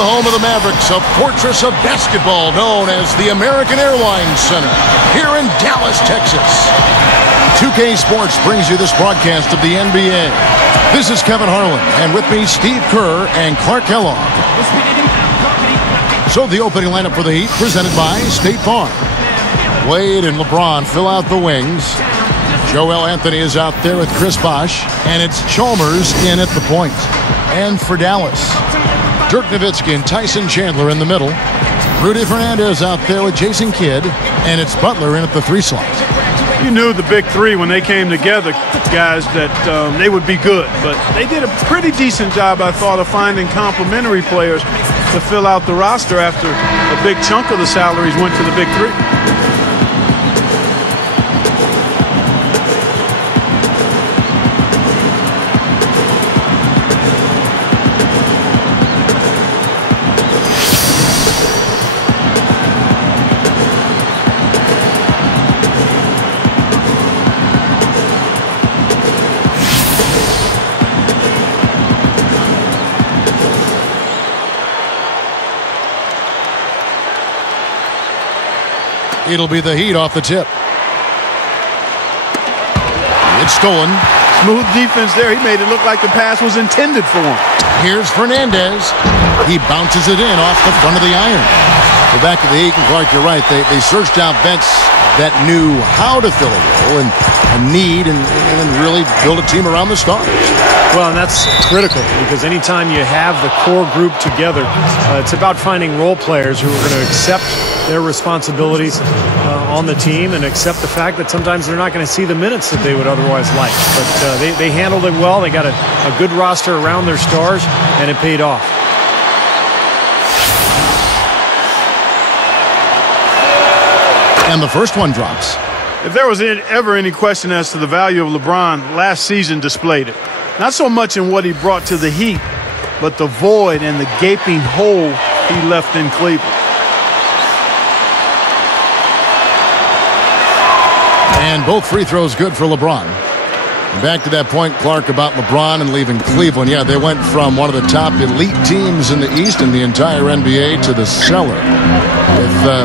the home of the Mavericks, a fortress of basketball known as the American Airlines Center, here in Dallas, Texas. 2K Sports brings you this broadcast of the NBA. This is Kevin Harlan, and with me, Steve Kerr and Clark Kellogg. So the opening lineup for the Heat, presented by State Farm. Wade and LeBron fill out the wings. Joel Anthony is out there with Chris Bosh, and it's Chalmers in at the point. And for Dallas, Dirk Nowitzki and Tyson Chandler in the middle. Rudy Fernandez out there with Jason Kidd, and it's Butler in at the 3 slot. You knew the big three when they came together, guys, that they would be good. But they did a pretty decent job, I thought, of finding complementary players to fill out the roster after a big chunk of the salaries went to the big three. It'll be the Heat off the tip. It's stolen. Smooth defense there. He made it look like the pass was intended for him. Here's Fernandez. He bounces it in off the front of the iron. Well, back to the Heat, and Clark, you're right. They searched out vets that knew how to fill a role and need and really build a team around the stars. Well, and that's critical because anytime you have the core group together, it's about finding role players who are going to accept their responsibilities on the team and accept the fact that sometimes they're not going to see the minutes that they would otherwise like. But they handled it well. They got a good roster around their stars, and it paid off. And the first one drops. If there was ever any question as to the value of LeBron, last season displayed it. Not so much in what he brought to the Heat, but the void and the gaping hole he left in Cleveland. And both free throws good for LeBron. And back to that point, Clark, about LeBron and leaving Cleveland. Yeah, they went from one of the top elite teams in the East in the entire NBA to the cellar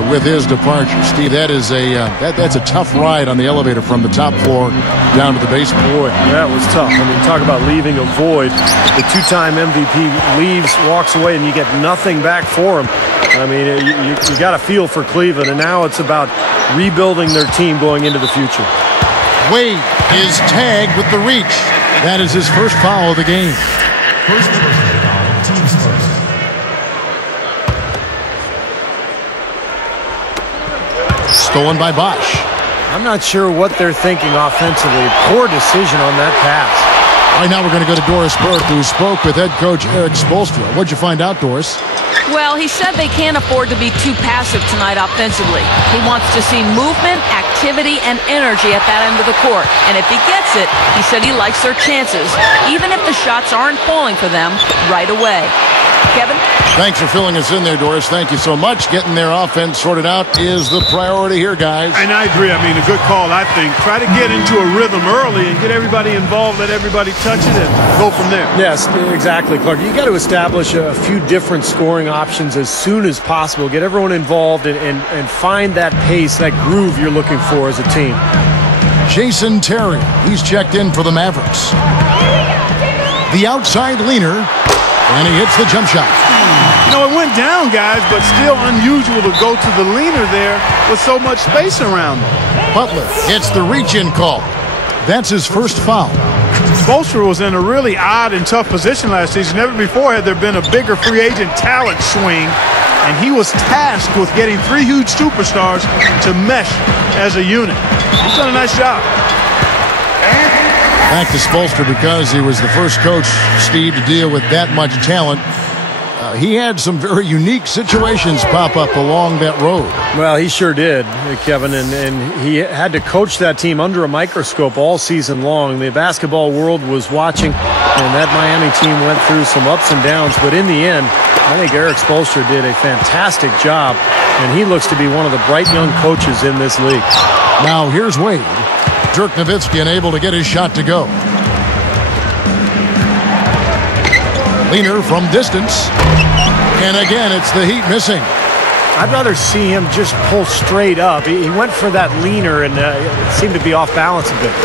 with his departure. Steve, that is that's a tough ride on the elevator from the top floor down to the basement. Boy, that was tough. I mean, talk about leaving a void. The two-time MVP leaves, walks away, and you get nothing back for him. I mean, you got a feel for Cleveland, and now it's about rebuilding their team going into the future. Wade is tagged with the reach. That is his first foul of the game. First personal foul, team's first. Stolen by Bosh. I'm not sure what they're thinking offensively. Poor decision on that pass. All right, now we're going to go to Doris Burke, who spoke with head coach Eric Spoelstra. What'd you find out, Doris? Well, he said they can't afford to be too passive tonight offensively. He wants to see movement, activity, and energy at that end of the court. And if he gets it, he said he likes their chances, even if the shots aren't falling for them right away. Kevin? Thanks for filling us in there, Doris. Thank you so much. Getting their offense sorted out is the priority here, guys. And I agree. I mean, a good call, I think. Try to get into a rhythm early and get everybody involved, let everybody touch it, and go from there. Yes, exactly, Clark. You got to establish a few different scoring options as soon as possible. Get everyone involved and find that pace, that groove you're looking for as a team. Jason Terry, he's checked in for the Mavericks. The outside leaner. And he hits the jump shot. You know, it went down, guys, but still unusual to go to the leaner there with so much space around him. Butler gets the reach-in call. That's his first foul. Spoelstra was in a really odd and tough position last season. Never before had there been a bigger free agent talent swing, and he was tasked with getting 3 huge superstars to mesh as a unit. He's done a nice job. Back to Spoelstra because he was the first coach, Steve, to deal with that much talent. He had some very unique situations pop up along that road. Well, he sure did, Kevin, and he had to coach that team under a microscope all season long. The basketball world was watching, and that Miami team went through some ups and downs, but in the end, I think Eric Spoelstra did a fantastic job, and he looks to be one of the bright young coaches in this league. Now, here's Wade. Dirk Nowitzki unable to get his shot to go. Leaner from distance. And again, it's the Heat missing. I'd rather see him just pull straight up. He went for that leaner and it seemed to be off balance a bit.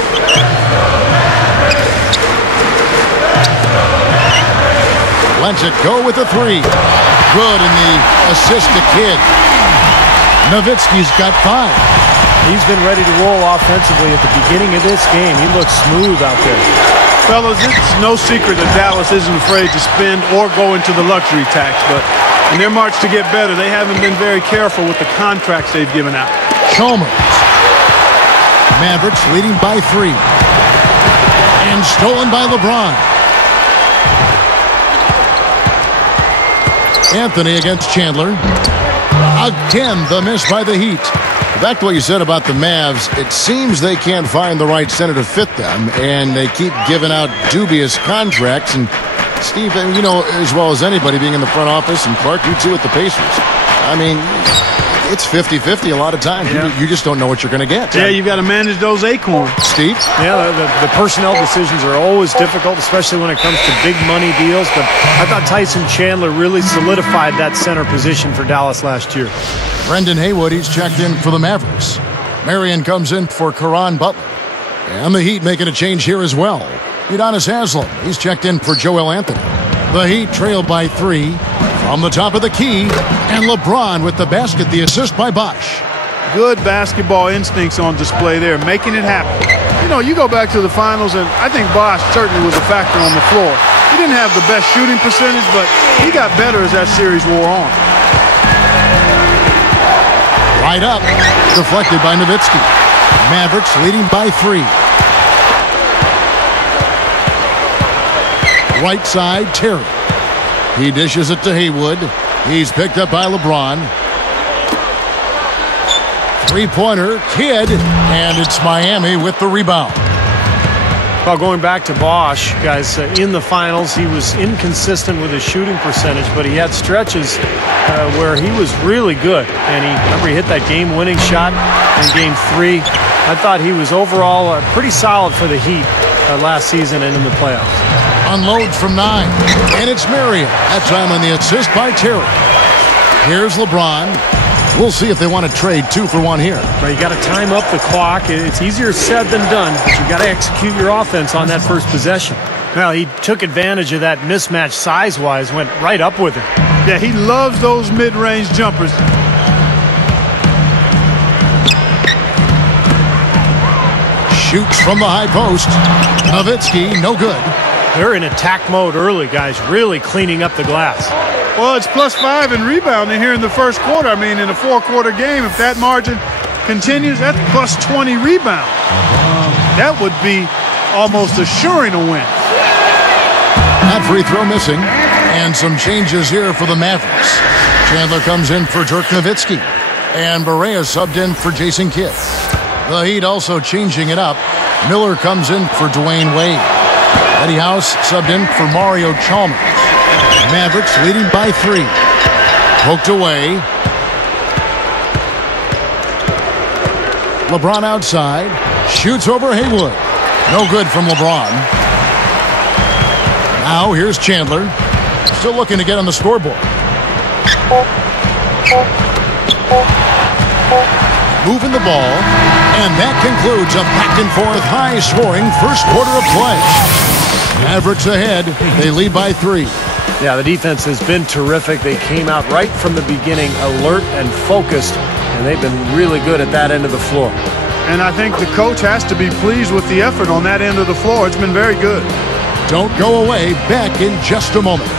Lets it go with the three. Good, and the assist to Kidd. Nowitzki's got 5. He's been ready to roll offensively at the beginning of this game. He looks smooth out there. Fellas, it's no secret that Dallas isn't afraid to spend or go into the luxury tax, but in their march to get better, they haven't been very careful with the contracts they've given out. Chalmers. Mavericks leading by 3. And stolen by LeBron. Anthony against Chandler. Again, the miss by the Heat. Back to what you said about the Mavs, it seems they can't find the right center to fit them, and they keep giving out dubious contracts. And Steve, you know as well as anybody being in the front office, and Clark, you too at the Pacers. I mean, it's 50-50 a lot of times. Yeah. You just don't know what you're going to get. Yeah, you've got to manage those acorns. Steve? Yeah, the personnel decisions are always difficult, especially when it comes to big money deals. But I thought Tyson Chandler really solidified that center position for Dallas last year. Brendan Haywood, he's checked in for the Mavericks. Marion comes in for Caron Butler. And the Heat making a change here as well. Udonis Haslem, he's checked in for Joel Anthony. The Heat trail by 3 from the top of the key. And LeBron with the basket, the assist by Bosh. Good basketball instincts on display there, making it happen. You know, you go back to the finals, and I think Bosh certainly was a factor on the floor. He didn't have the best shooting percentage, but he got better as that series wore on. Right up, deflected by Nowitzki. Mavericks leading by 3. Right side, Terry. He dishes it to Haywood. He's picked up by LeBron. Three-pointer, Kidd, and it's Miami with the rebound. Well, going back to Bosh, guys, in the finals, he was inconsistent with his shooting percentage, but he had stretches where he was really good. And he hit that game-winning shot in Game 3. I thought he was overall pretty solid for the Heat last season and in the playoffs. Unload from 9, and it's Marion. That time on the assist by Terry. Here's LeBron. We'll see if they want to trade 2 for 1 here. Well, you got to time up the clock. It's easier said than done, but you got to execute your offense on that first possession. Well, he took advantage of that mismatch size-wise, went right up with it. Yeah, he loves those mid-range jumpers. Shoots from the high post. Nowitzki, no good. They're in attack mode early, guys, really cleaning up the glass. Well, it's +5 in rebounding here in the first quarter. I mean, in a 4-quarter game, if that margin continues, that's +20 rebound. That would be almost assuring a win. That free throw missing. And some changes here for the Mavericks. Chandler comes in for Dirk Nowitzki. And Barea subbed in for Jason Kidd. The Heat also changing it up. Miller comes in for Dwayne Wade. Eddie House subbed in for Mario Chalmers. Mavericks leading by 3. Poked away. LeBron outside. Shoots over Haywood. No good from LeBron. Now here's Chandler. Still looking to get on the scoreboard. Moving the ball. And that concludes a back-and-forth, high-scoring first quarter of play. Mavericks ahead. They lead by 3. Yeah, the defense has been terrific. They came out right from the beginning, alert and focused, and they've been really good at that end of the floor. And I think the coach has to be pleased with the effort on that end of the floor. It's been very good. Don't go away. Back in just a moment.